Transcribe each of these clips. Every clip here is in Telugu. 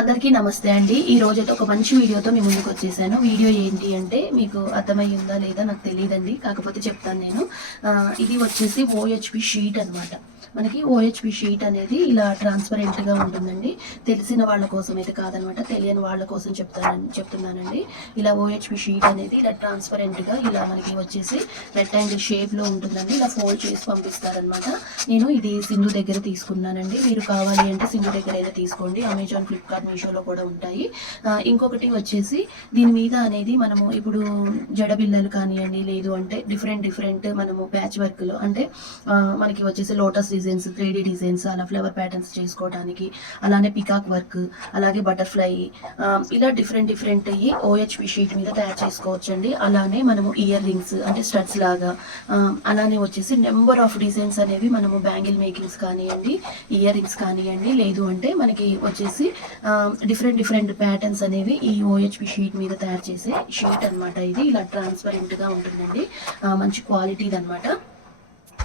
అందరికీ నమస్తే అండి. ఈ రోజైతే ఒక మంచి వీడియోతో మీ ముందుకు వచ్చేసాను. వీడియో ఏంటి అంటే మీకు అర్థమయ్యిందా లేదా నాకు తెలియదండి, కాకపోతే చెప్తాను నేను. ఇది వచ్చేసి ఓహెచ్పి షీట్ అనమాట. మనకి ఓహెచ్పి షీట్ అనేది ఇలా ట్రాన్స్పరెంట్గా ఉంటుందండి. తెలిసిన వాళ్ళ కోసం అయితే కాదనమాట, తెలియని వాళ్ళ కోసం చెప్తున్నానండి. ఇలా ఓహెచ్పి షీట్ అనేది ఇలా ట్రాన్స్పరెంట్గా ఇలా మనకి వచ్చేసి రెక్టాంగిల్ షేప్లో ఉంటుందండి. ఇలా ఫోల్డ్ చేసి పంపిస్తారనమాట. నేను ఇది సింధు దగ్గర తీసుకున్నానండి. మీరు కావాలి అంటే సింధు దగ్గర అయితే తీసుకోండి. అమెజాన్, ఫ్లిప్కార్ట్, మీషోలో కూడా ఉంటాయి. ఇంకొకటి వచ్చేసి దీని మీద అనేది మనము ఇప్పుడు జడబిల్లలు కానివ్వండి, లేదు అంటే డిఫరెంట్ మనము ప్యాచ్ వర్క్లో అంటే మనకి వచ్చేసి లోటస్ డిజైన్స్, 3D డిజైన్స్, అలా ఫ్లవర్ ప్యాటర్న్స్ చేసుకోవడానికి, అలానే పికాక్ వర్క్, అలాగే బటర్ఫ్లై, ఇలా డిఫరెంట్ అయ్యి ఓహెచ్పి షీట్ మీద తయారు చేసుకోవచ్చండి. అలానే మనము ఇయర్ రింగ్స్ అంటే స్టడ్స్ లాగా, అలానే వచ్చేసి నెంబర్ ఆఫ్ డిజైన్స్ అనేవి మనము బ్యాంగిల్ మేకింగ్స్ కానివ్వండి, ఇయర్ రింగ్స్ కానివ్వండి, లేదు అంటే మనకి వచ్చేసి డిఫరెంట్ ప్యాటర్న్స్ అనేవి ఈ ఓహెచ్పి షీట్ మీద తయారు చేసే షీట్ అనమాట. ఇది ఇలా ట్రాన్స్పరెంట్గా ఉంటుందండి, మంచి క్వాలిటీది అనమాట.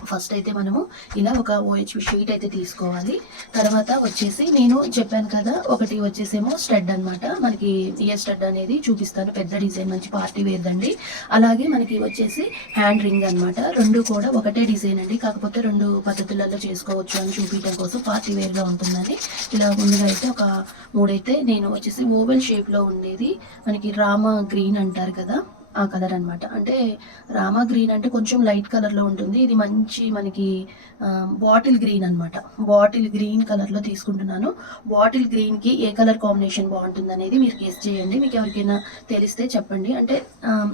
ఫస్ట్ అయితే మనము ఇలా ఒక ఓహెచ్పి షీట్ అయితే తీసుకోవాలి. తర్వాత వచ్చేసి నేను చెప్పాను కదా, ఒకటి వచ్చేసేమో స్టడ్ అనమాట. మనకి ఇయర్ స్టడ్ అనేది చూపిస్తాను, పెద్ద డిజైన్, మంచి పార్టీ వేర్దండి. అలాగే మనకి వచ్చేసి హ్యాండ్ రింగ్ అనమాట. రెండు కూడా ఒకటే డిజైన్ అండి, కాకపోతే రెండు పద్ధతులలో చేసుకోవచ్చు అని చూపించడం కోసం, పార్టీ వేర్గా ఉంటుందని. ఇలా ముందుగా అయితే ఒక మూడైతే నేను వచ్చేసి ఓవెల్ షేప్లో ఉండేది, మనకి రామా గ్రీన్ అంటారు కదా ఆ కలర్ అనమాట. అంటే రామా గ్రీన్ అంటే కొంచెం లైట్ కలర్లో ఉంటుంది. ఇది మంచి మనకి బాటిల్ గ్రీన్ అనమాట. బాటిల్ గ్రీన్ కలర్లో తీసుకుంటున్నాను. బాటిల్ గ్రీన్కి ఏ కలర్ కాంబినేషన్ బాగుంటుంది అనేది మీరు గెస్ చేయండి. మీకు ఎవరికైనా తెలిస్తే చెప్పండి. అంటే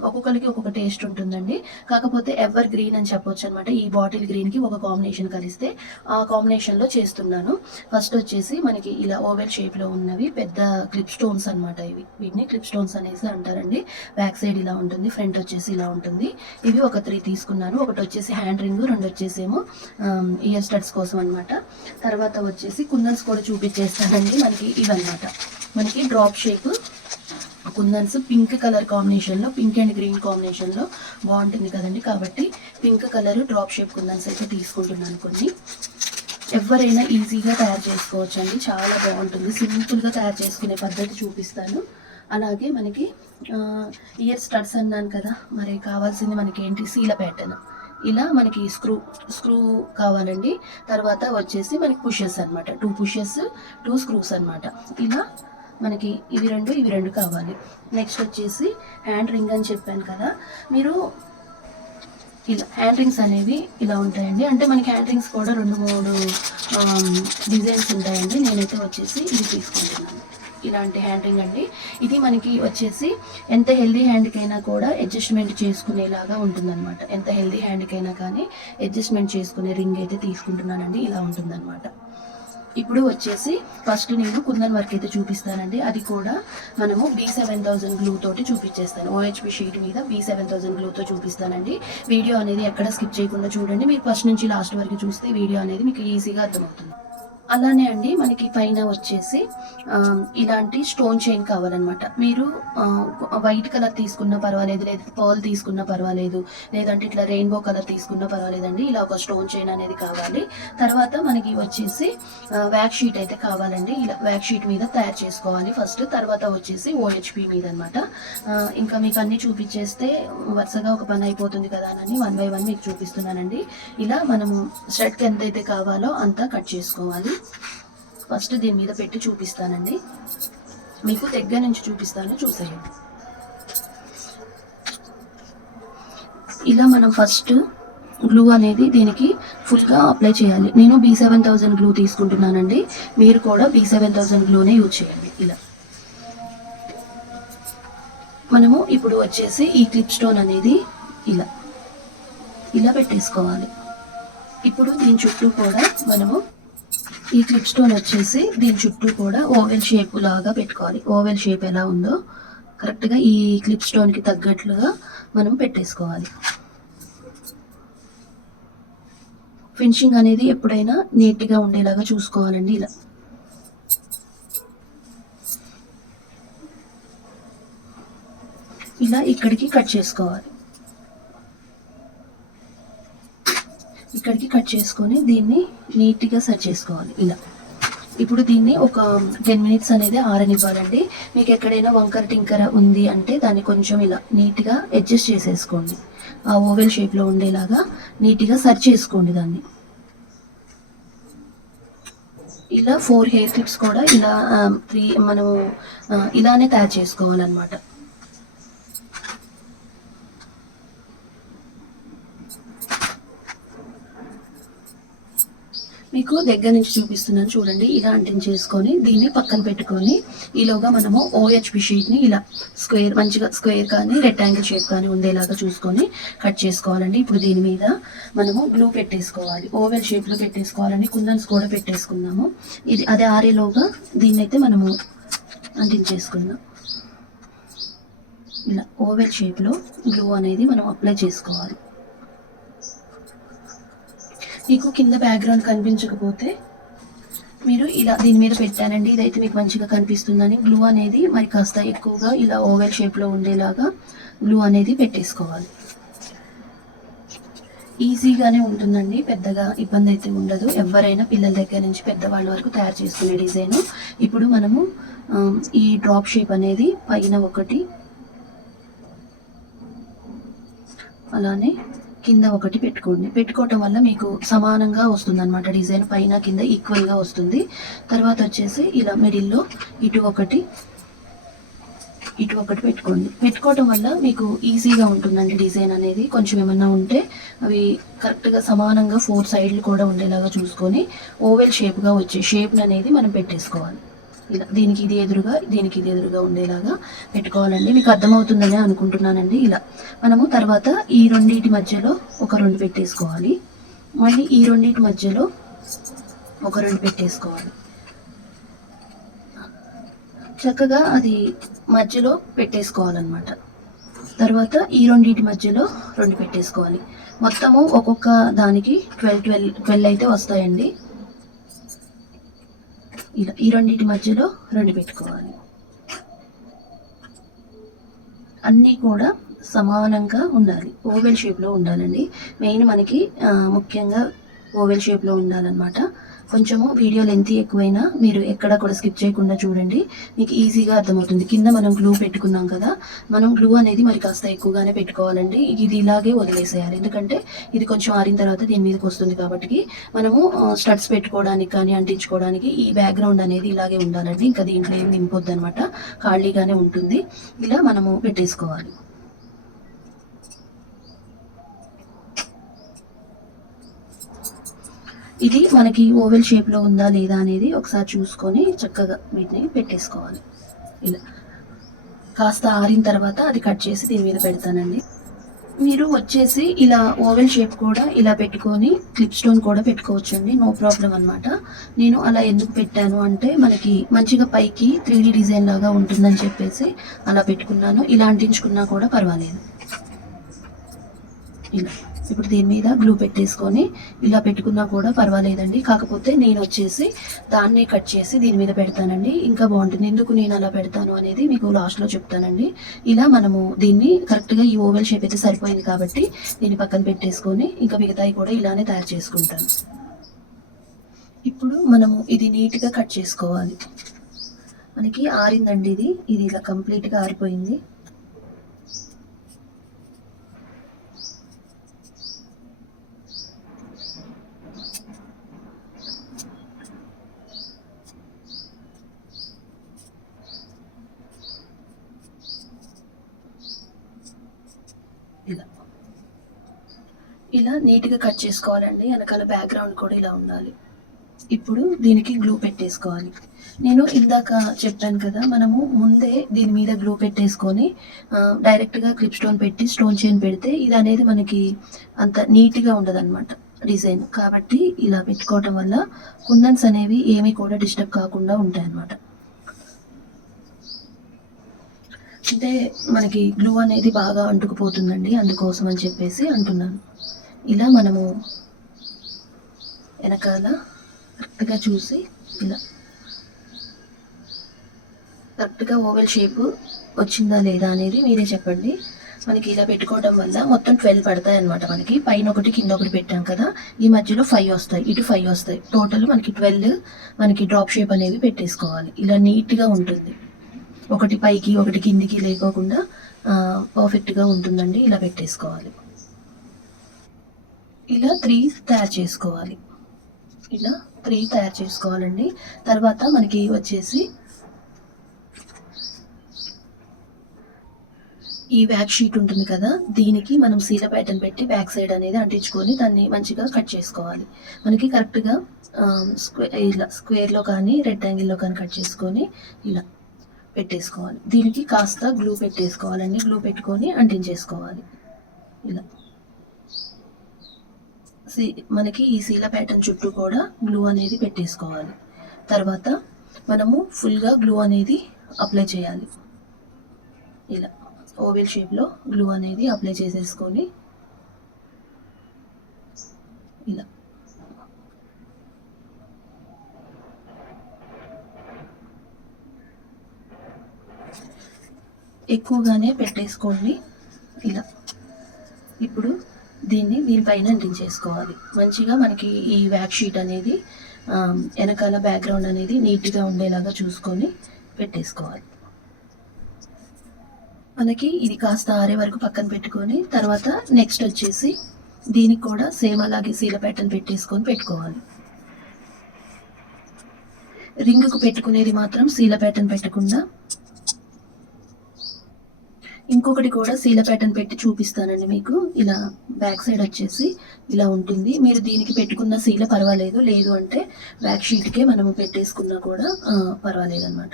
ఒక్కొక్కరికి ఒక్కొక్క టేస్ట్ ఉంటుందండి, కాకపోతే ఎవర్ గ్రీన్ అని చెప్పొచ్చు అనమాట. ఈ బాటిల్ గ్రీన్కి ఒక కాంబినేషన్ కలిస్తే ఆ కాంబినేషన్లో చేస్తున్నాను. ఫస్ట్ వచ్చేసి మనకి ఇలా ఓవెల్ షేప్లో ఉన్నవి పెద్ద క్లిప్ స్టోన్స్ అనమాట. వీటిని క్లిప్ స్టోన్స్ అనేసి అంటారండి. బ్యాక్ సైడ్ ఇలా ఉంటుంది, ఫ్రంట్ వచ్చేసి ఇలా ఉంటుంది. ఇవి ఒక 3 తీసుకున్నాను. ఒకటి వచ్చేసి హ్యాండ్ రింగ్, రెండు వచ్చేసేమో ఇయర్ స్టడ్స్ కోసం అనమాట. తర్వాత వచ్చేసి కుందన్స్ కూడా చూపించేస్తానండి. మనకి ఇవన్నమాట, మనకి డ్రాప్ షేప్ కుందన్స్ పింక్ కలర్ కాంబినేషన్లో, పింక్ అండ్ గ్రీన్ కాంబినేషన్లో బాగుంటుంది కదండి. కాబట్టి పింక్ కలర్ డ్రాప్ షేప్ కుందన్స్ అయితే తీసుకుంటున్నాను కొన్ని. ఎవరైనా ఈజీగా తయారు చేసుకోవచ్చు అండి, చాలా బాగుంటుంది. సింపుల్గా తయారు చేసుకునే పద్ధతి చూపిస్తాను. అలాగే మనకి ఇయర్ స్టడ్స్ అన్నాను కదా, మరి కావాల్సింది మనకి ఏంటి, సీల ప్యాటర్న్. ఇలా మనకి స్క్రూ కావాలండి. తర్వాత వచ్చేసి మనకి పుషెస్ అనమాట, 2 పుషెస్ 2 స్క్రూస్ అనమాట. ఇలా మనకి ఇవి రెండు కావాలి. నెక్స్ట్ వచ్చేసి హ్యాండ్ రింగ్ అని చెప్పాను కదా, మీరు ఇలా హ్యాండ్ రింగ్స్ అనేవి ఇలా ఉంటాయండి. అంటే మనకి హ్యాండ్ రింగ్స్ కూడా 2-3 డిజైన్స్ ఉంటాయండి. నేనైతే వచ్చేసి ఇది తీసుకుంటున్నాను, ఇలాంటి హ్యాండ్ రింగ్ అండి. ఇది మనకి వచ్చేసి ఎంత హెల్దీ హ్యాండ్కైనా కూడా అడ్జస్ట్మెంట్ చేసుకునేలాగా ఉంటుందన్నమాట. ఎంత హెల్దీ హ్యాండ్కైనా కానీ అడ్జస్ట్మెంట్ చేసుకునే రింగ్ అయితే తీసుకుంటున్నానండి. ఇలా ఉంటుందన్నమాట. ఇప్పుడు వచ్చేసి ఫస్ట్ నేను కుందన్ వర్క్ అయితే చూపిస్తానండి. అది కూడా మనము B7000 గ్లూ తోటి చూపించేస్తాను. ఓహెచ్పి షీట్ మీద B7000 గ్లూతో చూపిస్తానండి. వీడియో అనేది ఎక్కడ స్కిప్ చేయకుండా చూడండి. మీరు ఫస్ట్ నుంచి లాస్ట్ వరకు చూస్తే వీడియో అనేది మీకు ఈజీగా అర్థమవుతుంది. అలానే అండి మనకి పైన వచ్చేసి ఇలాంటి స్టోన్ చైన్ కావాలన్నమాట. మీరు వైట్ కలర్ తీసుకున్నా పర్వాలేదు, లేదా పర్ల్ తీసుకున్నా పర్వాలేదు, లేదంటే ఇట్లా రెయిన్బో కలర్ తీసుకున్నా పర్వాలేదండి. ఇలా ఒక స్టోన్ చైన్ అనేది కావాలి. తర్వాత మనకి వచ్చేసి వ్యాక్ షీట్ అయితే కావాలండి. ఇలా వ్యాక్ షీట్ మీద తయారు చేసుకోవాలి ఫస్ట్. తర్వాత వచ్చేసి ఓహెచ్పి మీద అనమాట. ఇంకా మీకు అన్ని చూపించేస్తే వరుసగా ఒక పని అయిపోతుంది కదా అని 1 by 1 మీకు చూపిస్తున్నానండి. ఇలా మనము షర్ట్కి ఎంతైతే కావాలో అంతా కట్ చేసుకోవాలి. ఫస్ట్ దీని మీద పెట్టి చూపిస్తానండి, మీకు దగ్గర నుంచి చూపిస్తాను, చూసేయండి. ఇలా మనం ఫస్ట్ గ్లూ అనేది దీనికి ఫుల్గా అప్లై చేయాలి. నేను B7000 గ్లూ తీసుకుంటున్నానండి, మీరు కూడా B7000 గ్లూనే యూజ్ చేయండి. ఇలా మనము ఇప్పుడు వచ్చేసి ఈ క్లిప్ స్టోన్ అనేది ఇలా పెట్టేసుకోవాలి. ఇప్పుడు దీని చుట్టూ కూడా మనము ఈ క్లిప్ స్టోన్ వచ్చేసి దీని చుట్టూ కూడా ఓవెల్ షేప్ లాగా పెట్టుకోవాలి. ఓవెల్ షేప్ ఎలా ఉందో కరెక్ట్గా ఈ క్లిప్ స్టోన్కి తగ్గట్లుగా మనం పెట్టేసుకోవాలి. ఫినిషింగ్ అనేది ఎప్పుడైనా నీట్గా ఉండేలాగా చూసుకోవాలండి. ఇలా ఇక్కడికి కట్ చేసుకోవాలి. ఇక్కడికి కట్ చేసుకొని దీన్ని నీట్గా సెట్ చేసుకోవాలి. ఇలా ఇప్పుడు దీన్ని ఒక 10 మినిట్స్ అనేది ఆరనివ్వాలండి. మీకు ఎక్కడైనా వంకర టింకర ఉంది అంటే దాన్ని కొంచెం ఇలా నీట్గా అడ్జస్ట్ చేసేసుకోండి. ఆ ఓవెల్ షేప్లో ఉండేలాగా నీట్గా సర్చ్ చేసుకోండి దాన్ని. ఇలా 4 హెయిర్ క్లిప్స్ కూడా ఇలా 3 మనము ఇలానే తయారు చేసుకోవాలన్నమాట. మీకు దగ్గర నుంచి చూపిస్తున్నాను చూడండి. ఇలా అంటించేసుకొని దీన్ని పక్కన పెట్టుకొని ఈలోగా మనము OHP షీట్ని ఇలా మంచిగా స్క్వేర్ కానీ రెక్టాంగిల్ షేప్ కానీ ఉండేలాగా చూసుకొని కట్ చేసుకోవాలండి. ఇప్పుడు దీని మీద మనము గ్లూ పెట్టేసుకోవాలి. ఓవెల్ షేప్లో పెట్టేసుకోవాలండి. కుందన్స్ కూడా పెట్టేసుకున్నాము. ఇది అదే ఆరేలోగా దీన్నైతే మనము అంటించేసుకుందాం. ఇలా ఓవెల్ షేప్లో గ్లూ అనేది మనం అప్లై చేసుకోవాలి. మీకు కింద బ్యాక్గ్రౌండ్ కనిపించకపోతే మీరు ఇలా దీని మీద పెట్టానండి. ఇదైతే మీకు మంచిగా కనిపిస్తుందని గ్లూ అనేది మరి కాస్త ఎక్కువగా ఇలా ఓవెల్ షేప్లో ఉండేలాగా గ్లూ అనేది పెట్టేసుకోవాలి. ఈజీగానే ఉంటుందండి, పెద్దగా ఇబ్బంది అయితే ఉండదు. ఎవరైనా పిల్లల దగ్గర నుంచి పెద్దవాళ్ళ వరకు తయారు చేసుకునే డిజైన్. ఇప్పుడు మనము ఈ డ్రాప్ షేప్ అనేది పైన ఒకటి, అలానే కింద ఒకటి పెట్టుకోండి. పెట్టుకోవటం వల్ల మీకు సమానంగా వస్తుంది అనమాట. డిజైన్ పైన కింద ఈక్వల్గా వస్తుంది. తర్వాత వచ్చేసి ఇలా మిడిల్లో ఇటు ఒకటి పెట్టుకోండి. పెట్టుకోవటం వల్ల మీకు ఈజీగా ఉంటుందండి డిజైన్ అనేది. కొంచెం ఏమన్నా ఉంటే అవి కరెక్ట్గా సమానంగా 4 సైడ్లు కూడా ఉండేలాగా చూసుకొని ఓవెల్ షేప్గా వచ్చే షేప్ని అనేది మనం పెట్టేసుకోవాలి. ఇలా దీనికి ఇది ఎదురుగా ఉండేలాగా పెట్టుకోవాలండి. మీకు అర్థమవుతుందని అనుకుంటున్నానండి. ఇలా మనము తర్వాత ఈ రెండింటి మధ్యలో ఒక 2 పెట్టేసుకోవాలి. మళ్ళీ ఈ రెండింటి మధ్యలో ఒక 2 పెట్టేసుకోవాలి. చక్కగా అది మధ్యలో పెట్టేసుకోవాలన్నమాట. తర్వాత ఈ రెండింటి మధ్యలో 2 పెట్టేసుకోవాలి. మొత్తము ఒక్కొక్క దానికి 12 అయితే వస్తాయండి. ఇలా ఈ రెండింటి మధ్యలో 2 పెట్టుకోవాలి. అన్నీ కూడా సమానంగా ఉండాలి, ఓవెల్ షేప్లో ఉండాలండి. మెయిన్ మనకి ముఖ్యంగా ఓవెల్ షేప్లో ఉండాలన్నమాట. కొంచెము వీడియో లెంత్ ఎక్కువైనా మీరు ఎక్కడ కూడా స్కిప్ చేయకుండా చూడండి, మీకు ఈజీగా అర్థమవుతుంది. కింద మనం గ్లూ పెట్టుకున్నాం కదా, మనం గ్లూ అనేది మరి కాస్త ఎక్కువగానే పెట్టుకోవాలండి. ఇది ఇలాగే వదిలేసేయాలి, ఎందుకంటే ఇది కొంచెం ఆరిన తర్వాత దీని మీదకి వస్తుంది కాబట్టి. మనము స్టడ్స్ పెట్టుకోవడానికి కానీ అంటించుకోవడానికి ఈ బ్యాక్గ్రౌండ్ అనేది ఇలాగే ఉండాలండి. ఇంకా దీంట్లో ఏం నింపొద్దు అనమాట, ఖాళీగానే ఉంటుంది. ఇలా మనము పెట్టేసుకోవాలి. ఇది మనకి ఓవెల్ షేప్లో ఉందా లేదా అనేది ఒకసారి చూసుకొని చక్కగా వీటిని పెట్టేసుకోవాలి. ఇలా కాస్త ఆరిన తర్వాత అది కట్ చేసి దీని మీద పెడతానండి. మీరు వచ్చేసి ఇలా ఓవెల్ షేప్ కూడా ఇలా పెట్టుకొని క్లిప్ స్టోన్ కూడా పెట్టుకోవచ్చండి, నో ప్రాబ్లం అనమాట. నేను అలా ఎందుకు పెట్టాను అంటే మనకి మంచిగా పైకి 3D డిజైన్ లాగా ఉంటుందని చెప్పేసి అలా పెట్టుకున్నాను. ఇలా అంటించుకున్నా కూడా పర్వాలేదు. ఇలా ఇప్పుడు దీని మీద గ్లూ పెట్టేసుకొని ఇలా పెట్టుకున్నా కూడా పర్వాలేదండి. కాకపోతే నేను వచ్చేసి దాన్ని కట్ చేసి దీని మీద పెడతానండి, ఇంకా బాగుంటుంది. ఎందుకు నేను అలా పెడతాను అనేది మీకు లాస్ట్లో చెప్తానండి. ఇలా మనము దీన్ని కరెక్ట్గా ఈ ఓవెల్ షేప్ అయితే సరిపోయింది కాబట్టి దీన్ని పక్కన పెట్టేసుకొని ఇంకా మిగతాయి కూడా ఇలానే తయారు చేసుకుంటాను. ఇప్పుడు మనము ఇది నీట్గా కట్ చేసుకోవాలి. మనకి ఆరిందండి, ఇది ఇలా కంప్లీట్గా ఆరిపోయింది. ఇలా నీట్గా కట్ చేసుకోవాలండి. వెనకాల బ్యాక్గ్రౌండ్ కూడా ఇలా ఉండాలి. ఇప్పుడు దీనికి గ్లూ పెట్టేసుకోవాలి. నేను ఇందాక చెప్పాను కదా, మనము ముందే దీని మీద గ్లూ పెట్టేసుకొని డైరెక్ట్గా క్లిప్ స్టోన్ పెట్టి స్టోన్ చైన్ పెడితే ఇది అనేది మనకి అంత నీట్గా ఉండదన్నమాట డిజైన్. కాబట్టి ఇలా పెట్టుకోవటం వల్ల కుందన్స్ అనేవి ఏమీ కూడా డిస్టర్బ్ కాకుండా ఉంటాయి అన్నమాట. అంటే మనకి గ్లూ అనేది బాగా అంటుకుపోతుందండి, అందుకోసం అని చెప్పేసి అంటున్నాను. ఇలా మనము వెనకాల కరెక్ట్గా చూసి ఇలా కరెక్ట్గా ఓవెల్ షేప్ వచ్చిందా లేదా అనేది మీరే చెప్పండి. మనకి ఇలా పెట్టుకోవడం వల్ల మొత్తం 12 పడతాయి అనమాట. మనకి పైన ఒకటి కింద ఒకటి పెట్టాం కదా, ఈ మధ్యలో 5 వస్తాయి, ఇటు 5 వస్తాయి. టోటల్ మనకి 12 మనకి డ్రాప్ షేప్ అనేవి పెట్టేసుకోవాలి. ఇలా నీట్గా ఉంటుంది, ఒకటి పైకి ఒకటి కిందికి లేకోకుండా పర్ఫెక్ట్గా ఉంటుందండి. ఇలా పెట్టేసుకోవాలి. ఇలా 3 తయారు చేసుకోవాలి. ఇలా 3 తయారు చేసుకోవాలండి. తర్వాత మనకి వచ్చేసి ఈ బ్యాక్ షీట్ ఉంటుంది కదా, దీనికి మనం సీల ప్యాటర్న్ పెట్టి బ్యాక్ సైడ్ అనేది అంటించుకొని దాన్ని మంచిగా కట్ చేసుకోవాలి. మనకి కరెక్ట్గా ఇలా స్క్వేర్లో కానీ రెక్టాంగిల్లో కానీ కట్ చేసుకొని ఇలా పెట్టేసుకోవాలి. దీనికి కాస్త గ్లూ పెట్టేసుకోవాలండి. గ్లూ పెట్టుకొని అంటించేసుకోవాలి. ఇలా మనకి ఈ సీల ప్యాటర్న్ చుట్టూ కూడా గ్లూ అనేది పెట్టేసుకోవాలి. తర్వాత మనము ఫుల్గా గ్లూ అనేది అప్లై చేయాలి. ఇలా ఓవెల్ షేప్లో గ్లూ అనేది అప్లై చేసేసుకొని ఇలా ఎక్కువగానే పెట్టేసుకోండి. ఇలా ఇప్పుడు దీనిపైన అంటించేసుకోవాలి. మంచిగా మనకి ఈ వ్యాక్ షీట్ అనేది వెనకాల బ్యాక్గ్రౌండ్ అనేది నీట్గా ఉండేలాగా చూసుకొని పెట్టేసుకోవాలి. మనకి ఇది కాస్త ఆరే వరకు పక్కన పెట్టుకొని తర్వాత నెక్స్ట్ వచ్చేసి దీనికి కూడా సేమ్ అలాగే సీల ప్యాటర్న్ పెట్టేసుకొని పెట్టుకోవాలి. రింగ్కు పెట్టుకునేది మాత్రం సీల ప్యాటర్న్ పెట్టకుండా ఇంకొకటి కూడా సీల ప్యాటర్న్ పెట్టి చూపిస్తానండి మీకు. ఇలా బ్యాక్ సైడ్ వచ్చేసి ఇలా ఉంటుంది. మీరు దీనికి పెట్టుకున్న సీల పర్వాలేదు, లేదు అంటే బ్యాక్ షీట్కే మనము పెట్టేసుకున్నా కూడా పర్వాలేదు అనమాట.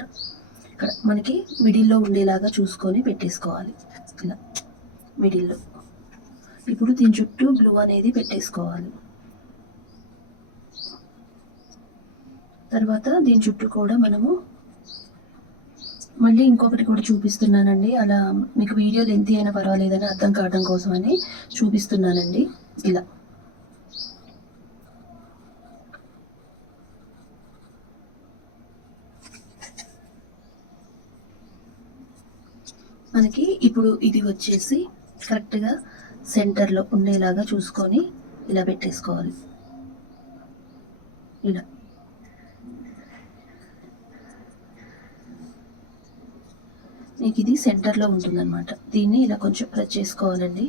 ఇక్కడ మనకి మిడిల్లో ఉండేలాగా చూసుకొని పెట్టేసుకోవాలి. ఇలా మిడిల్లో ఇప్పుడు దీని చుట్టూ గ్లూ అనేది పెట్టేసుకోవాలి. తర్వాత దీని చుట్టూ కూడా మనము మళ్ళీ ఇంకొకటి కూడా చూపిస్తున్నానండి. అలా మీకు వీడియో లెంత్ అయినా పర్వాలేదని అర్థం కావడం కోసమని చూపిస్తున్నానండి. ఇలా మనకి ఇప్పుడు ఇది వచ్చేసి కరెక్ట్గా సెంటర్లో ఉండేలాగా చూసుకొని ఇలా పెట్టేసుకోవాలి. ఇలా మీకు ఇది సెంటర్లో ఉంటుందన్నమాట. దీన్ని ఇలా కొంచెం ప్రెస్ చేసుకోవాలండి.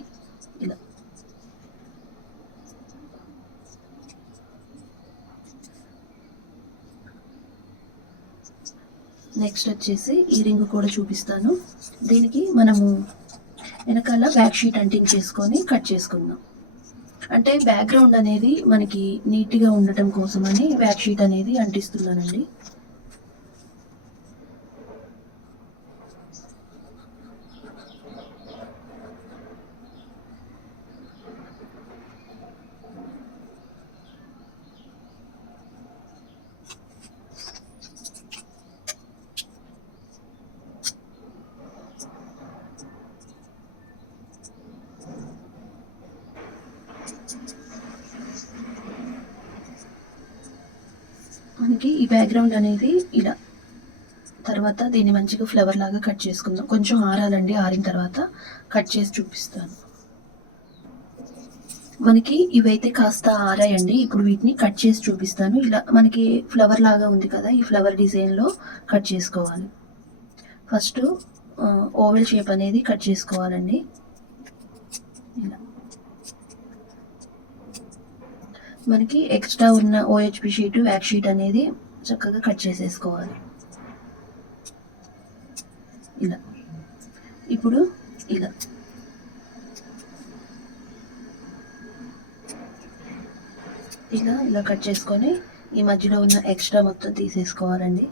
ఇలా నెక్స్ట్ వచ్చేసి ఈ రింగ్ కూడా చూపిస్తాను. దీనికి మనము వెనకాల బ్యాక్ షీట్ అంటించేసుకొని కట్ చేసుకుందాం. అంటే బ్యాక్గ్రౌండ్ అనేది మనకి నీట్గా ఉండటం కోసమని బ్యాక్ షీట్ అనేది అంటిస్తున్నానండి. మనకి ఈ బ్యాక్గ్రౌండ్ అనేది ఇలా తర్వాత దీన్ని మంచిగా ఫ్లవర్ లాగా కట్ చేసుకుందాం. కొంచెం ఆరాలండి, ఆరిన తర్వాత కట్ చేసి చూపిస్తాను. మనకి ఇవైతే కాస్త ఆరాయండి. ఇప్పుడు వీటిని కట్ చేసి చూపిస్తాను. ఇలా మనకి ఫ్లవర్ లాగా ఉంది కదా, ఈ ఫ్లవర్ డిజైన్లో కట్ చేసుకోవాలి. ఫస్ట్ ఓవెల్ షేప్ అనేది కట్ చేసుకోవాలండి. ఇలా మనకి ఎక్స్ట్రా ఉన్న ఓహెచ్పి షీట్ వ్యాక్ షీట్ అనేది చక్కగా కట్ చేసేసుకోవాలి. ఇలా ఇప్పుడు ఇలా ఇలా ఇలా కట్ చేసుకొని ఈ మధ్యలో ఉన్న ఎక్స్ట్రా మొత్తం తీసేసుకోవాలండి.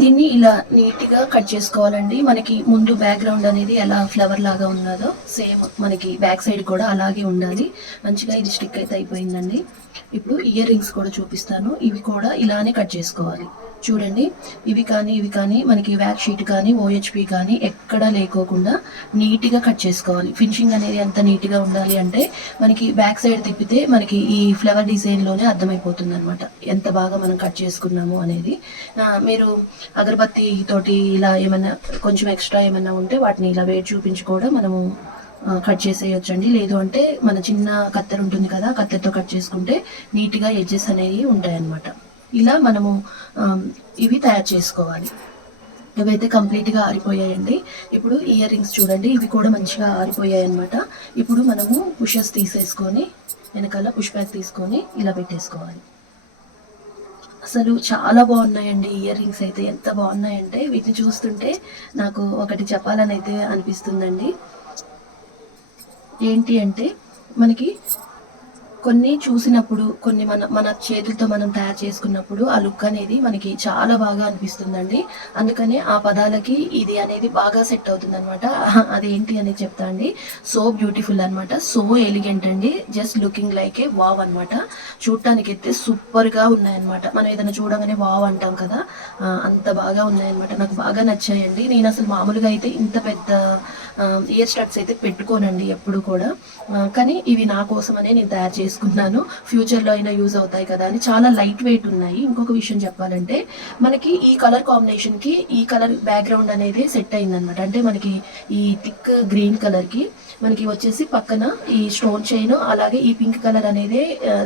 దీన్ని ఇలా నీట్గా కట్ చేసుకోవాలండి. మనకి ముందు బ్యాక్గ్రౌండ్ అనేది ఎలా ఫ్లవర్ లాగా ఉన్నదో సేమ్ మనకి బ్యాక్ సైడ్ కూడా అలాగే ఉండాలి. మంచిగా ఇది స్టిక్ అయితే అయిపోయిందండి. ఇప్పుడు ఇయర్ రింగ్స్ కూడా చూపిస్తాను. ఇవి కూడా ఇలానే కట్ చేసుకోవాలి. చూడండి, ఇవి కానీ మనకి వ్యాక్ షీట్ కానీ ఓహెచ్పి కానీ ఎక్కడా లేకోకుండా నీట్గా కట్ చేసుకోవాలి. ఫినిషింగ్ అనేది ఎంత నీట్గా ఉండాలి అంటే మనకి బ్యాక్ సైడ్ తిప్పితే మనకి ఈ ఫ్లవర్ డిజైన్లోనే అర్థమైపోతుంది అనమాట ఎంత బాగా మనం కట్ చేసుకున్నాము అనేది. మీరు అగరబత్తి తోటి ఇలా ఏమన్నా కొంచెం ఎక్స్ట్రా ఏమన్నా ఉంటే వాటిని ఇలా వేడి చూపించి కూడా మనము కట్ చేసేయొచ్చండి. లేదు అంటే మన చిన్న కత్తెర ఉంటుంది కదా, కత్తెరతో కట్ చేసుకుంటే నీట్గా ఎడ్జెస్ అనేవి ఉంటాయన్నమాట. ఇలా మనము ఇవి తయారు చేసుకోవాలి. ఇవైతే కంప్లీట్గా ఆరిపోయాయండి. ఇప్పుడు ఇయర్ రింగ్స్ చూడండి, ఇవి కూడా మంచిగా ఆరిపోయాయి అనమాట. ఇప్పుడు మనము పుషెస్ తీసేసుకొని వెనకాల పుష్ బ్యాక్ తీసుకొని ఇలా పెట్టేసుకోవాలి. అసలు చాలా బాగున్నాయండి ఇయర్ రింగ్స్ అయితే. ఎంత బాగున్నాయంటే వీటిని చూస్తుంటే నాకు ఒకటి చెప్పాలని అయితే అనిపిస్తుందండి. ఏంటి అంటే మనకి కొన్ని చూసినప్పుడు కొన్ని మన చేతులతో మనం తయారు చేసుకున్నప్పుడు ఆ లుక్ అనేది మనకి చాలా బాగా అనిపిస్తుందండి. అందుకనే ఆ పదాలకి ఇది అనేది బాగా సెట్ అవుతుంది అనమాట. అదేంటి అనేది చెప్తా అండి. సో బ్యూటిఫుల్ అనమాట, సో ఎలిగెంట్ అండి, జస్ట్ లుకింగ్ లైక్ ఏ వావ్ అనమాట. చూడటానికి అయితే సూపర్గా ఉన్నాయన్నమాట. మనం ఏదైనా చూడగానే వావ్ అంటాం కదా, అంత బాగా ఉన్నాయన్నమాట. నాకు బాగా నచ్చాయండి. నేను అసలు మామూలుగా అయితే ఇంత పెద్ద ఇయర్ స్టడ్స్ అయితే పెట్టుకోనండి ఎప్పుడు కూడా, కానీ ఇవి నా కోసమనే నేను తయారు చేసుకున్నాను. ఫ్యూచర్లో అయినా యూజ్ అవుతాయి కదా అని. చాలా లైట్ వెయిట్ ఉన్నాయి. ఇంకొక విషయం చెప్పాలంటే మనకి ఈ కలర్ కాంబినేషన్కి ఈ కలర్ బ్యాక్గ్రౌండ్ అనేది సెట్ అయిందనమాట. అంటే మనకి ఈ థిక్ గ్రీన్ కలర్కి మనకి వచ్చేసి పక్కన ఈ స్టోన్ చైన్ అలాగే ఈ పింక్ కలర్ అనేది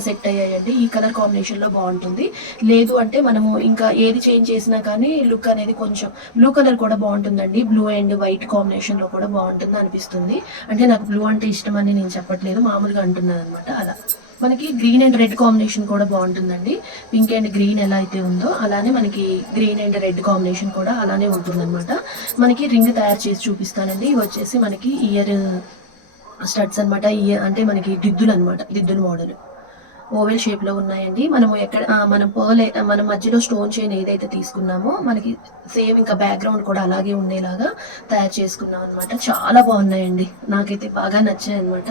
సెట్ అయ్యాయండి. ఈ కలర్ కాంబినేషన్లో బాగుంటుంది. లేదు అంటే మనము ఇంకా ఏది చేంజ్ చేసినా కానీ లుక్ అనేది కొంచెం బ్లూ కలర్ కూడా బాగుంటుందండి. బ్లూ అండ్ వైట్ కాంబినేషన్లో కూడా బాగుంటుంది అనిపిస్తుంది. అంటే నాకు బ్లూ అంటే ఇష్టం అని నేను చెప్పట్లేదు, మామూలుగా అంటున్నాను అనమాట. అలా మనకి గ్రీన్ అండ్ రెడ్ కాంబినేషన్ కూడా బాగుంటుందండి. పింక్ అండ్ గ్రీన్ ఎలా అయితే ఉందో అలానే మనకి గ్రీన్ అండ్ రెడ్ కాంబినేషన్ కూడా అలానే ఉంటుందన్నమాట. మనకి రింగ్ తయారు చేసి చూపిస్తానండి. ఇవి వచ్చేసి మనకి ఇయర్ స్టడ్స్ అనమాట. అంటే మనకి దిద్దులు అనమాట, దిద్దుల మోడల్ ఓవెల్ షేప్లో ఉన్నాయండి. మనము మనం మన మధ్యలో స్టోన్ చైన్ ఏదైతే తీసుకున్నామో మనకి సేమ్ ఇంకా బ్యాక్గ్రౌండ్ కూడా అలాగే ఉండేలాగా తయారు చేసుకున్నాం అనమాట. చాలా బాగున్నాయండి, నాకైతే బాగా నచ్చాయి అనమాట.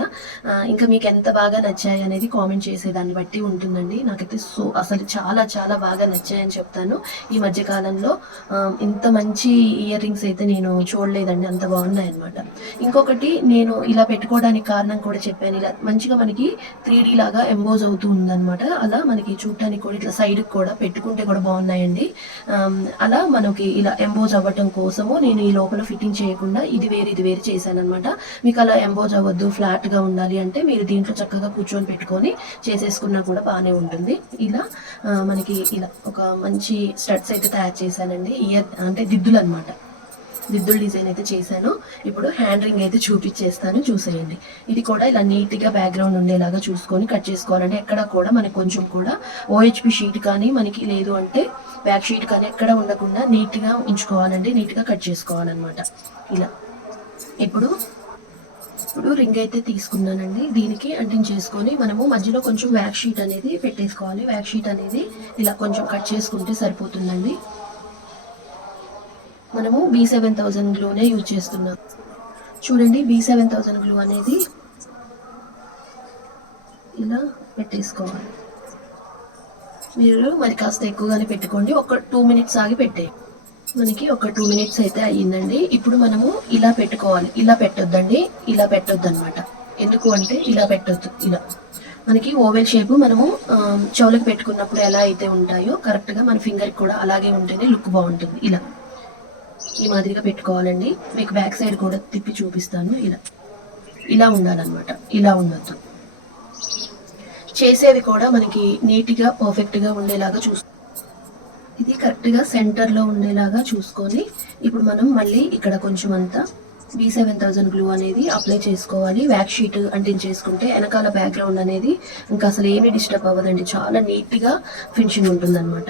ఇంకా మీకు ఎంత బాగా నచ్చాయి అనేది కామెంట్ చేసేదాన్ని బట్టి ఉంటుందండి. నాకైతే అసలు చాలా చాలా బాగా నచ్చాయని చెప్తాను. ఈ మధ్యకాలంలో ఇంత మంచి ఇయర్ రింగ్స్ అయితే నేను చూడలేదండి, అంత బాగున్నాయి అనమాట. ఇంకొకటి నేను ఇలా పెట్టుకోవడానికి కారణం కూడా చెప్పాను. ఇలా మంచిగా మనకి 3D లాగా ఎంబోజ్ అవుతుంది ఉందన్నమాట. అలా మనకి చూడటానికి కూడా ఇట్లా సైడ్ కూడా పెట్టుకుంటే కూడా బాగున్నాయండి. అలా మనకి ఇలా ఎంబోజ్ అవ్వటం కోసము నేను ఈ లోపల ఫిట్టింగ్ చేయకుండా ఇది వేరు చేశాను అనమాట. మీకు అలా ఎంబోజ్ అవ్వద్దు, ఫ్లాట్ గా ఉండాలి అంటే మీరు దీంట్లో చక్కగా కూర్చొని పెట్టుకొని చేసేసుకున్నా కూడా బాగానే ఉంటుంది. ఇలా మనకి ఇలా ఒక మంచి స్టడ్స్ అయితే తయారు చేశానండి. ఇయర్ అంటే దిద్దులు అనమాట, దిద్దుల డిజైన్ అయితే చేశాను. ఇప్పుడు హ్యాండ్ రింగ్ అయితే చూపించేస్తాను, చూసేయండి. ఇది కూడా ఇలా నీట్గా బ్యాక్గ్రౌండ్ ఉండేలాగా చూసుకొని కట్ చేసుకోవాలంటే ఎక్కడ కూడా మనకి కొంచెం కూడా ఓహెచ్పి షీట్ కానీ మనకి లేదు అంటే బ్యాక్ షీట్ కానీ ఎక్కడ ఉండకుండా నీట్గా ఉంచుకోవాలండి, నీట్గా కట్ చేసుకోవాలన్నమాట. ఇలా ఇప్పుడు రింగ్ అయితే తీసుకున్నానండి. దీనికి అంటించేసుకొని మనము మధ్యలో కొంచెం వ్యాక్ షీట్ అనేది పెట్టేసుకోవాలి. వ్యాక్ షీట్ అనేది ఇలా కొంచెం కట్ చేసుకుంటే సరిపోతుందండి. మనము B7000 గ్లూనే యూజ్ చేస్తున్నాం. చూడండి, B7000 గ్లూ అనేది ఇలా పెట్టేసుకోవాలి. మీరు మరి కాస్త ఎక్కువగానే పెట్టుకోండి. ఒక 2 మినిట్స్ ఆగి పెట్టే. మనకి ఒక 2 మినిట్స్ అయితే అయ్యిందండి. ఇప్పుడు మనము ఇలా పెట్టుకోవాలి. ఇలా పెట్టొద్దండి, ఇలా పెట్టొద్దు అనమాట. ఎందుకు అంటే ఇలా పెట్టొద్దు. ఇలా మనకి ఓవెల్ షేప్ మనము చెవులకు పెట్టుకున్నప్పుడు ఎలా అయితే ఉంటాయో కరెక్ట్గా మన ఫింగర్కి కూడా అలాగే ఉంటేనే లుక్ బాగుంటుంది. ఇలా ఈ మాదిరిగా పెట్టుకోవాలండి. మీకు బ్యాక్ సైడ్ కూడా తిప్పి చూపిస్తాను. ఇలా ఉండాలన్నమాట, ఇలా ఉండొద్దు. చేసేది కూడా మనకి నీట్గా పర్ఫెక్ట్గా ఉండేలాగా ఇది కరెక్ట్గా సెంటర్లో ఉండేలాగా చూసుకొని ఇప్పుడు మనం మళ్ళీ ఇక్కడ కొంచెం అంతా B7000 గ్లూ అనేది అప్లై చేసుకోవాలి. వ్యాక్ షీట్ అంటించేసుకుంటే వెనకాల బ్యాక్గ్రౌండ్ అనేది ఇంకా అసలు ఏమీ డిస్టర్బ్ అవ్వదండి, చాలా నీట్గా ఫినిషింగ్ ఉంటుందన్నమాట.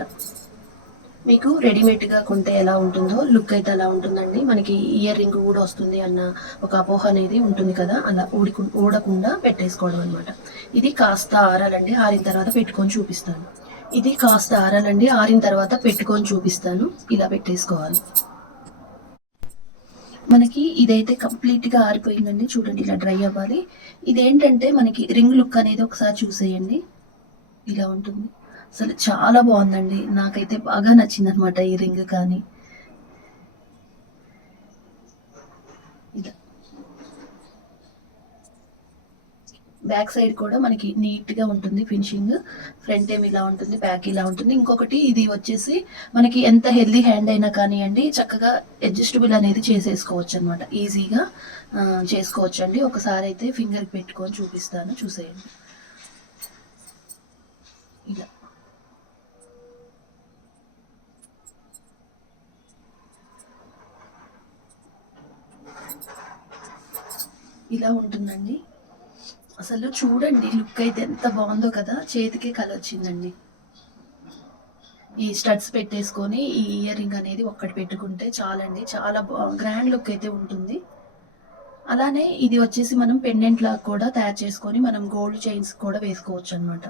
మీకు రెడీమేడ్గా కొంటే ఎలా ఉంటుందో లుక్ అయితే అలా ఉంటుందండి. మనకి ఇయర్ రింగ్ కూడా వస్తుంది అన్న ఒక అపోహ అనేది ఉంటుంది కదా, అలా ఊడకుండా పెట్టేసుకోవడం అనమాట. ఇది కాస్త ఆరాలండి, ఆరిన తర్వాత పెట్టుకొని చూపిస్తాను. ఇది కాస్త ఆరాలండి, ఆరిన తర్వాత పెట్టుకొని చూపిస్తాను. ఇలా పెట్టేసుకోవాలి. మనకి ఇదైతే కంప్లీట్గా ఆరిపోయిందండి. చూడండి, ఇలా డ్రై అవ్వాలి. ఇదేంటంటే మనకి రింగ్ లుక్ అనేది ఒకసారి చూసేయండి, ఇలా ఉంటుంది. అసలు చాలా బాగుందండి. నాకైతే బాగా నచ్చిందనమాట ఈ రింగ్ కానీ. ఇలా బ్యాక్ సైడ్ కూడా మనకి నీట్గా ఉంటుంది ఫినిషింగ్. ఫ్రంట్ ఏమి ఇలా ఉంటుంది, బ్యాక్ ఇలా ఉంటుంది. ఇంకొకటి ఇది వచ్చేసి మనకి ఎంత హెల్దీ హ్యాండ్ అయినా కానివ్వండి చక్కగా అడ్జస్టబుల్ అనేది చేసేసుకోవచ్చు అనమాట. ఈజీగా చేసుకోవచ్చు అండి. ఒకసారి అయితే ఫింగర్కి పెట్టుకొని చూపిస్తాను, చూసేయండి. ఇలా ఇలా ఉంటుందండి. అసలు చూడండి లుక్ అయితే ఎంత బాగుందో కదా, చేతికే కలొచ్చిందండి. ఈ స్టడ్స్ పెట్టేసుకొని ఈ ఇయర్ రింగ్ అనేది ఒక్కటి పెట్టుకుంటే చాలండి, చాలా గ్రాండ్ లుక్ అయితే ఉంటుంది. అలానే ఇది వచ్చేసి మనం పెండెంట్ లాగా కూడా తయారు చేసుకొని మనం గోల్డ్ చైన్స్ కూడా వేసుకోవచ్చు అనమాట.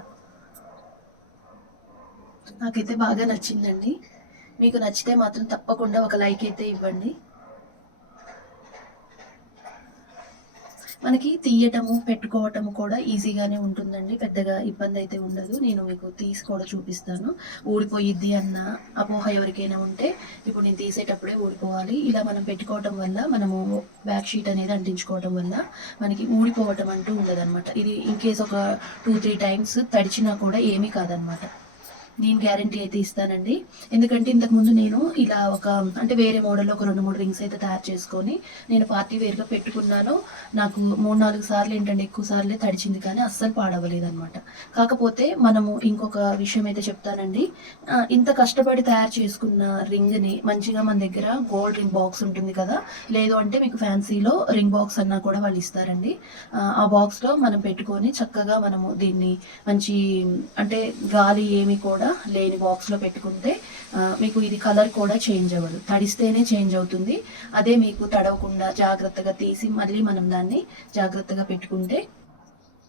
నాకైతే బాగా నచ్చిందండి. మీకు నచ్చితే మాత్రం తప్పకుండా ఒక లైక్ అయితే ఇవ్వండి. మనకి తీయటము పెట్టుకోవటము కూడా ఈజీగానే ఉంటుందండి, పెద్దగా ఇబ్బంది అయితే ఉండదు. నేను మీకు తీసి కూడా చూపిస్తాను. ఊడిపోయిద్ది అన్న అపోహ ఎవరికైనా ఉంటే ఇప్పుడు నేను తీసేటప్పుడే ఊడిపోవాలి. ఇలా మనం పెట్టుకోవటం వల్ల మనము బ్యాక్ షీట్ అనేది అంటించుకోవటం వల్ల మనకి ఊడిపోవటం అంటూ ఉండదన్నమాట. ఇది ఇన్ కేస్ ఒక 2-3 టైమ్స్ తడిచినా కూడా ఏమీ కాదనమాట. నేను గ్యారంటీ అయితే ఇస్తానండి. ఎందుకంటే ఇంతకుముందు నేను ఇలా అంటే వేరే మోడల్లో ఒక 2-3 రింగ్స్ అయితే తయారు చేసుకొని నేను పార్టీ వేర్గా పెట్టుకున్నాను. నాకు 3-4 సార్లు ఏంటంటే ఎక్కువ సార్లే తడిచింది, కానీ అస్సలు పాడవలేదనమాట. కాకపోతే మనము ఇంకొక విషయం అయితే చెప్తానండి. ఇంత కష్టపడి తయారు చేసుకున్న రింగ్ని మంచిగా మన దగ్గర గోల్డ్ రింగ్ బాక్స్ ఉంటుంది కదా, లేదు అంటే మీకు ఫ్యాన్సీలో రింగ్ బాక్స్ అన్నా కూడా వాళ్ళు ఇస్తారండి. ఆ బాక్స్లో మనం పెట్టుకొని చక్కగా మనము దీన్ని మంచి అంటే గాలి ఏమి కూడా లేని బాక్స్లో పెట్టుకుంటే మీకు ఇది కలర్ కూడా చేంజ్ అవ్వదు, తడిస్తేనే చేంజ్ అవుతుంది. అదే మీకు తడవకుండా జాగ్రత్తగా తీసి మళ్ళీ మనం దాన్ని జాగ్రత్తగా పెట్టుకుంటే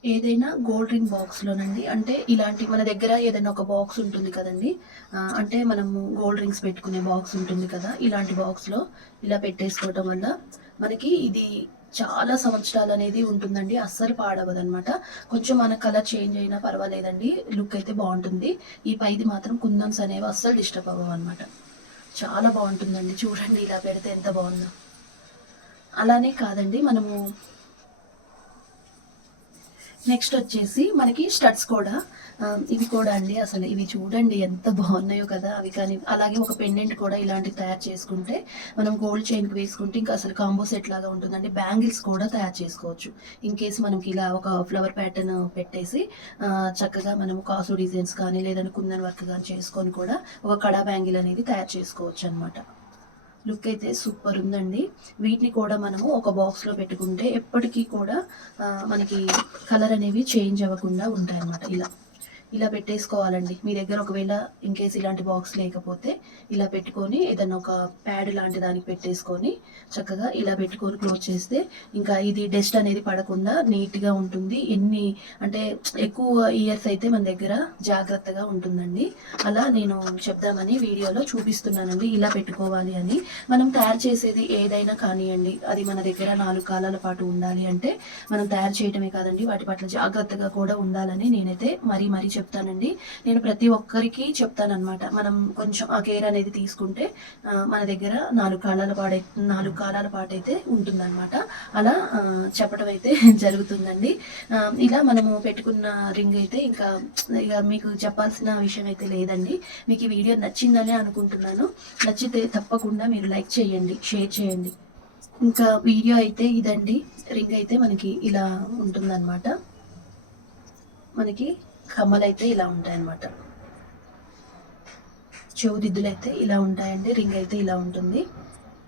ఏదైనా గోల్డ్ రింగ్ బాక్స్లోనండి, అంటే ఇలాంటి మన దగ్గర ఏదైనా ఒక బాక్స్ ఉంటుంది కదండి, అంటే మనము గోల్డ్ రింగ్స్ పెట్టుకునే బాక్స్ ఉంటుంది కదా, ఇలాంటి బాక్స్లో ఇలా పెట్టేసుకోవటం వల్ల మనకి ఇది చాలా సంవత్సరాలు అనేది ఉంటుందండి, అస్సలు పాడవదనమాట. కొంచెం మన కలర్ చేంజ్ అయినా పర్వాలేదండి, లుక్ అయితే బాగుంటుంది. ఈ పైది మాత్రం కుందన్స్ అనేవి అస్సలు డిస్టర్బ్ అవ్వవు అనమాట. చాలా బాగుంటుందండి, చూడండి ఇలా పెడితే ఎంత బాగుందో. అలానే కాదండి, మనము నెక్స్ట్ వచ్చేసి మనకి స్టడ్స్ కూడా ఇవి కూడా అండి, అసలు ఇవి చూడండి ఎంత బాగున్నాయో కదా అవి. కానీ అలాగే ఒక పెండెంట్ కూడా ఇలాంటివి తయారు చేసుకుంటే మనం గోల్డ్ చైన్కి వేసుకుంటే ఇంకా అసలు కాంబో సెట్ లాగా ఉంటుందండి. బ్యాంగిల్స్ కూడా తయారు చేసుకోవచ్చు. ఇన్ కేసు మనకి ఇలా ఒక ఫ్లవర్ ప్యాటర్న్ పెట్టేసి చక్కగా మనం కాసు డిజైన్స్ కానీ లేదంటే కుందన్ వర్క్ కానీ చేసుకొని కూడా ఒక కడా బ్యాంగిల్ అనేది తయారు చేసుకోవచ్చు అనమాట. లుక్ అయితే సూపర్ ఉందండి. వీటిని కూడా మనము ఒక బాక్స్లో పెట్టుకుంటే ఎప్పటికీ కూడా మనకి కలర్ అనేవి చేంజ్ అవ్వకుండా ఉంటాయి అన్నమాట. ఇలా పెట్టేసుకోవాలండి. మీ దగ్గర ఒకవేళ ఇన్కేస్ ఇలాంటి బాక్స్ లేకపోతే ఇలా పెట్టుకొని ఏదన్నా ఒక ప్యాడ్ లాంటి దానికి పెట్టేసుకొని చక్కగా ఇలా పెట్టుకొని క్లోజ్ చేస్తే ఇంకా ఇది డస్ట్ అనేది పడకుండా నీట్గా ఉంటుంది. అంటే ఎక్కువ ఇయర్స్ అయితే మన దగ్గర జాగ్రత్తగా ఉంటుందండి. అలా నేను చెప్దామని వీడియోలో చూపిస్తున్నానండి, ఇలా పెట్టుకోవాలి అని. మనం తయారు చేసేది ఏదైనా కానివ్వండి, అది మన దగ్గర 4 కాలాల పాటు ఉండాలి అంటే మనం తయారు చేయడమే కాదండి, వాటి పట్ల జాగ్రత్తగా కూడా ఉండాలని నేనైతే మరీ చెప్తానండి. నేను ప్రతి ఒక్కరికి చెప్తానన్నమాట. మనం కొంచెం ఆ కేర్ అనేది తీసుకుంటే మన దగ్గర 4 కాలాల పాటు అయితే ఉంటుందన్నమాట. అలా చెప్పడం అయితే జరుగుతుందండి. ఇలా మనము పెట్టుకున్న రింగ్ అయితే ఇక మీకు చెప్పాల్సిన విషయం అయితే లేదండి. మీకు ఈ వీడియో నచ్చిందని అనుకుంటున్నాను. నచ్చితే తప్పకుండా మీరు లైక్ చేయండి, షేర్ చేయండి. ఇంకా వీడియో అయితే ఇదండి. రింగ్ అయితే మనకి ఇలా ఉంటుందన్నమాట. మనకి కమ్మలు అయితే ఇలా ఉంటాయన్నమాట. చెవుదిద్దులు అయితే ఇలా ఉంటాయండి. రింగ్ అయితే ఇలా ఉంటుంది.